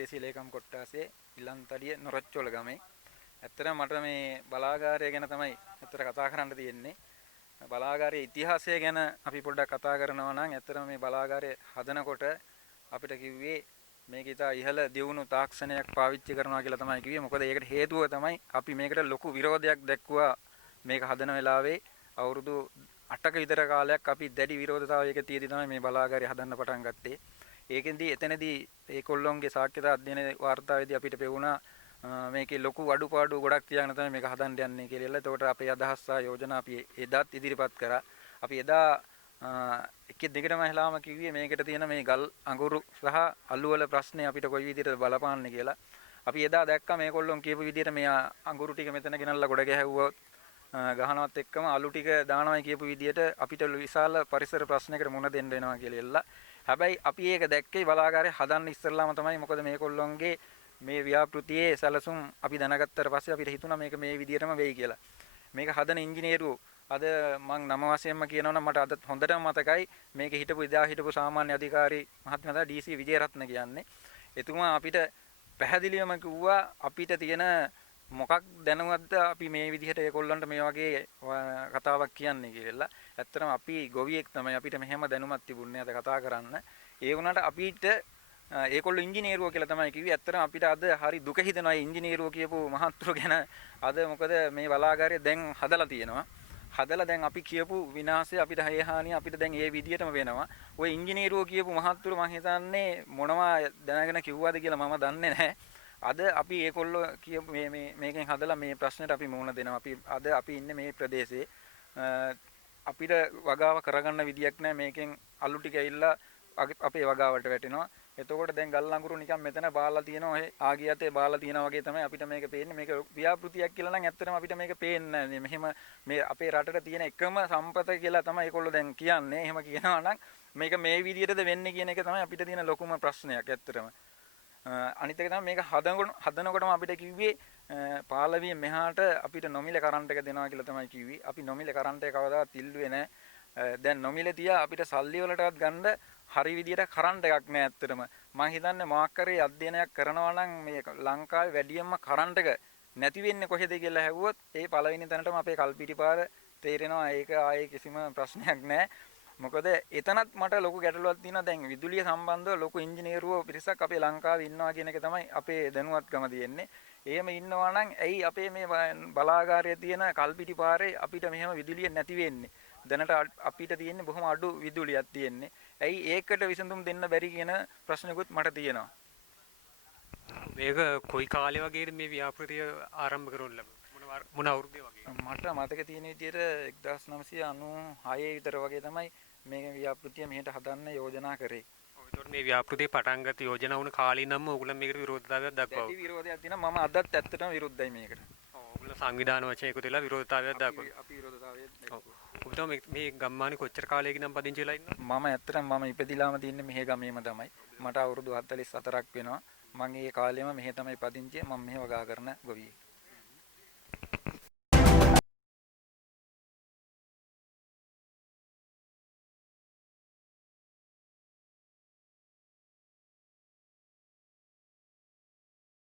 ප්‍රදේශීය ලේකම් කොට්ටාසේ ඉලන්තඩිය නොරොච්චොල ගමේ. ඇත්තටම මට මේ බලාගාරය ගැන තමයි ඇත්තට කතා කරන්න තියෙන්නේ. බලාගාරයේ ඉතිහාසය ගැන අපි පොඩ්ඩක් කතා කරනවා නම් ඇත්තටම මේ බලාගාරය හදනකොට අපිට කිව්වේ මේක ඉතා ඉහළ දියුණු තාක්ෂණයක් පාවිච්චි කරනවා කියලා තමයි කිව්වේ. මොකද ඒකට හේතුව තමයි අපි මේකට ලොකු විරෝධයක් දැක්වුවා මේක හදන වෙලාවේ අවුරුදු 8ක විතර කාලයක් අපි දැඩි විරෝධතාවයක තියදී තමයි මේ බලාගාරය හදන්න පටන් ගත්තේ. ඒකෙන්දී එතනදී ඒකොල්ලොන්ගේ සාක්ෂිතා අධ්‍යයන වාර්තාවේදී අපිට පෙවුණා මේකේ ලොකු අඩුපාඩු ගොඩක් තියාගෙන තමයි මේක හදන්න යන්නේ කියලා. ඒකට අපේ අදහස් සහ යෝජනා අපි එදාත් ඉදිරිපත් කරා. අපි එදා එක දෙකටම හැලාම කිව්වේ මේකට තියෙන මේ ගල් අඟුරු සහ අලු වල ප්‍රශ්නේ අපිට කොයි විදිහට බලපාන්නේ කියලා. අපි එදා දැක්කා මේකොල්ලොන් කියපු විදිහට මේ අඟුරු ටික මෙතන ගෙනල්ලා ගොඩ ගැහුවොත් ගහනවත් එක්කම අලු ටික දානවයි කියපු විදිහට අපිට විශාල පරිසර ප්‍රශ්නයකට මුහුණ දෙන්න වෙනවා කියලා. හැබැයි අපි ඒක දැක්කේ බලාගාරය හදන්න ඉස්සෙල්ලාම තමයි. මොකද මේකොල්ලොන්ගේ මේ ව්‍යාපෘතියේ සැලසුම් අපි දැනගත්තට පස්සේ අපිට හිතුණා මේක මේ විදිහටම වෙයි කියලා. මේක හදන ඉංජිනේරු අද මම නම වශයෙන්ම කියනවා නම් මට අද හොඳටම මතකයි මේක හිටපු සාමාන්‍ය අධිකාරී මහත්මයා ඩී.සී. විජේරත්න කියන්නේ. එතුමා අපිට පැහැදිලිවම කිව්වා අපිට තියෙන මොකක් දැනුවත්ද අපි මේ විදිහට ඒගොල්ලන්ට මේ වගේ කතාවක් කියන්නේ කියලා. ඇත්තටම අපි ගොවියෙක් තමයි අපිට මෙහෙම දැනුමක් තිබුණේ අද කතා කරන්න. ඒ වුණාට අපිට ඒගොල්ලෝ ඉංජිනේරුවෝ කියලා තමයි කිව්වේ. ඇත්තටම අපිට අද හරි දුක හිතෙනවා ඉංජිනේරුවෝ කියපු මහත්තුරු ගැන. අද මොකද මේ බලාගාරය දැන් හදලා තියෙනවා. හදලා දැන් අපි කියපු විනාශය අපිට හේ හානිය අපිට දැන් ඒ විදිහටම වෙනවා. ওই ඉංජිනේරුවෝ කියපු මහත්තුරු මම හිතන්නේ මොනවා දැනගෙන කිව්වද කියලා මම දන්නේ නැහැ. අද අපි ඒකොල්ලෝ කියපු මේකෙන් හදලා මේ ප්‍රශ්නෙට අපි මුහුණ දෙනවා. අපි ඉන්නේ මේ ප්‍රදේශයේ අපිට වගාව කරගන්න විදියක් නැහැ. මේකෙන් අලු ටික ඇවිල්ලා අපේ වගාවට වැටෙනවා. එතකොට දැන් ගල් අඟුරු නිකන් මෙතන බාලා තියෙනවා. ඔය ආගියතේ බාලා තියෙනවා වගේ තමයි අපිට මේක පේන්නේ. මේක ව්‍යාපෘතියක් කියලා නම් ඇත්තටම අපිට මේක පේන්නේ නැහැ. මෙහෙම මේ අපේ රටට තියෙන එකම සම්පත කියලා තමයි ඒකොල්ලෝ දැන් කියන්නේ. එහෙම කියනවා නම් මේක මේ විදිහටද වෙන්නේ කියන එක තමයි අපිට තියෙන ලොකුම ප්‍රශ්නයක් ඇත්තටම. අනිත් එක තමයි මේක හදනකොටම අපිට කිව්වේ පාලවිය මෙහාට අපිට නොමිලේ කරන්ට් එක දෙනවා කියලා තමයි කිව්වේ. අපි නොමිලේ කරන්ට් එක කවදාවත් ඉල්ලුවේ නැහැ. දැන් නොමිලේ තියා අපිට සල්ලි වලටවත් ගන්න හරි විදියට කරන්ට් එකක් නැහැ ඇත්තටම. මම හිතන්නේ මොකක් කරේ අධ්‍යයනයක් කරනවා නම් මේ ලංකාවේ වැඩියෙන්ම කරන්ට් එක නැති වෙන්නේ කොහෙද කියලා ඇහුවොත් ඒ පළවෙනි තැනටම අපේ කල්පිටි පාර තේරෙනවා. ඒක ආයේ කිසිම ප්‍රශ්නයක් නැහැ. මොකද එතනත් මට ලොකු ගැටලුවක් තියෙනවා. දැන් විදුලිය සම්බන්ධව ලොකු ඉංජිනේරුවෝ පිරිසක් අපේ ලංකාවේ ඉන්නවා කියන එක තමයි අපේ දැනුවත්කම තියෙන්නේ. එහෙම ඉන්නවා නම් ඇයි අපේ මේ බලාගාරයේ තියෙන කල්පිටි පාරේ අපිට මෙහෙම විදුලිය නැති වෙන්නේ? දැනට අපිට තියෙන්නේ බොහොම අඩු විදුලියක් තියෙන්නේ. ඇයි ඒකට විසඳුම් දෙන්න බැරි කියන ප්‍රශ්නකුත් මට තියෙනවා. මේක කොයි කාලේ වගේද මේ ව්‍යාපෘතිය ආරම්භ කරන්න ලැබුණේ? මොන අවුරුද්දේ වගේ? මට මතක තියෙන විදිහට 1996 විතර වගේ තමයි මේ ව්‍යාපෘතිය මෙහෙට හදන්න යෝජනා කරේ. ඒතකොට මේ ව්‍යාපෘතිය පටන් ගත්ත යෝජනා වුණ කාලේ නම් ඕගොල්ලෝ මේකට විරෝධතාවයක් දක්වනවා. ඇති විරෝධයක් තියෙනවා. මම අදත් ඇත්තටම විරුද්ධයි මේකට. ඕගොල්ලෝ සංවිධාන වශයෙන් එකතු වෙලා විරෝධතාවයක් දක්වනවා. අපි විරෝධතාවයක් දක්වනවා. ඔබතුමා මේ ගම්මානේ කොච්චර කාලයකින් නම් පදිංචි වෙලා ඉන්නවද? මම ඇත්තටම මම ඉපදිලාම තින්නේ මෙහෙ ගමේම තමයි. මට අවුරුදු 44ක් වෙනවා. මම ඒ කාලෙම මෙහෙ තමයි පදිංචි. මම මෙහෙ වගා කරන ගොවියෙක්.